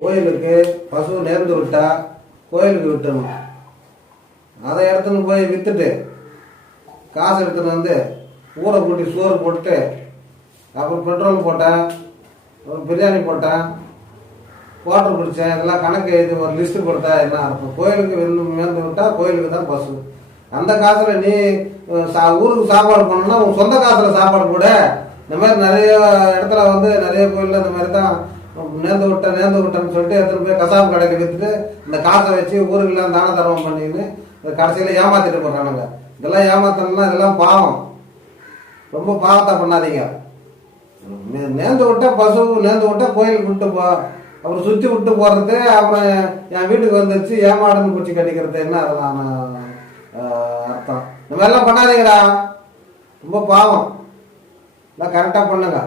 கோயிலுக்கு பசு நேர்ந்து விட்டா கோயிலுக்கு விட்டணும். அதை எடுத்துன்னு போய் விற்றுட்டு காசு எடுத்துன்னு வந்து ஊரை கூட்டி சோறு போட்டு அப்புறம் பெட்ரோல் போட்டேன், அப்புறம் பிரியாணி போட்டேன், வாட்டர் பிடிச்சேன், இதெல்லாம் கணக்கு எழுதி ஒரு லிஸ்ட்டு கொடுத்தா என்ன அர்த்தம்? கோயிலுக்கு மேர்ந்து விட்டா கோயிலுக்கு தான் பசு. அந்த காசில் நீ ஊருக்கு சாப்பாடு பண்ணணும்னா உன் சொந்த காசில் சாப்பாடு கூட. இந்த மாதிரி நிறைய இடத்துல வந்து நிறைய கோயிலில் இந்த மாதிரி தான் நேர்ந்து விட்டேன்னு சொல்லிட்டு எடுத்துகிட்டு போய் கசாப்பு கடைக்கு விற்றுட்டு இந்த காசை வச்சு ஊருக்கெல்லாம் தான தர்மம் பண்ணின்னு கடைசியில் ஏமாத்திட்டு போடுறானுங்க. இதெல்லாம் ஏமாத்தணும்னா இதெல்லாம் பாவம், ரொம்ப பாவத்தை பண்ணாதீங்க. நேர்ந்து விட்டா பசு நேர்ந்து விட்டா கோயிலுக்கு விட்டு போ, அப்புறம் சுற்றி விட்டு போகிறது, அப்புறம் என் வீட்டுக்கு வந்துச்சு ஏமாடுன்னு பிடிச்சி கட்டிக்கிறது என்ன அதெல்லாம் அர்த்தம்? இந்த மாதிரிலாம் பண்ணாதீங்கடா, ரொம்ப பாவம். எல்லாம் கரெக்டாக பண்ணுங்க.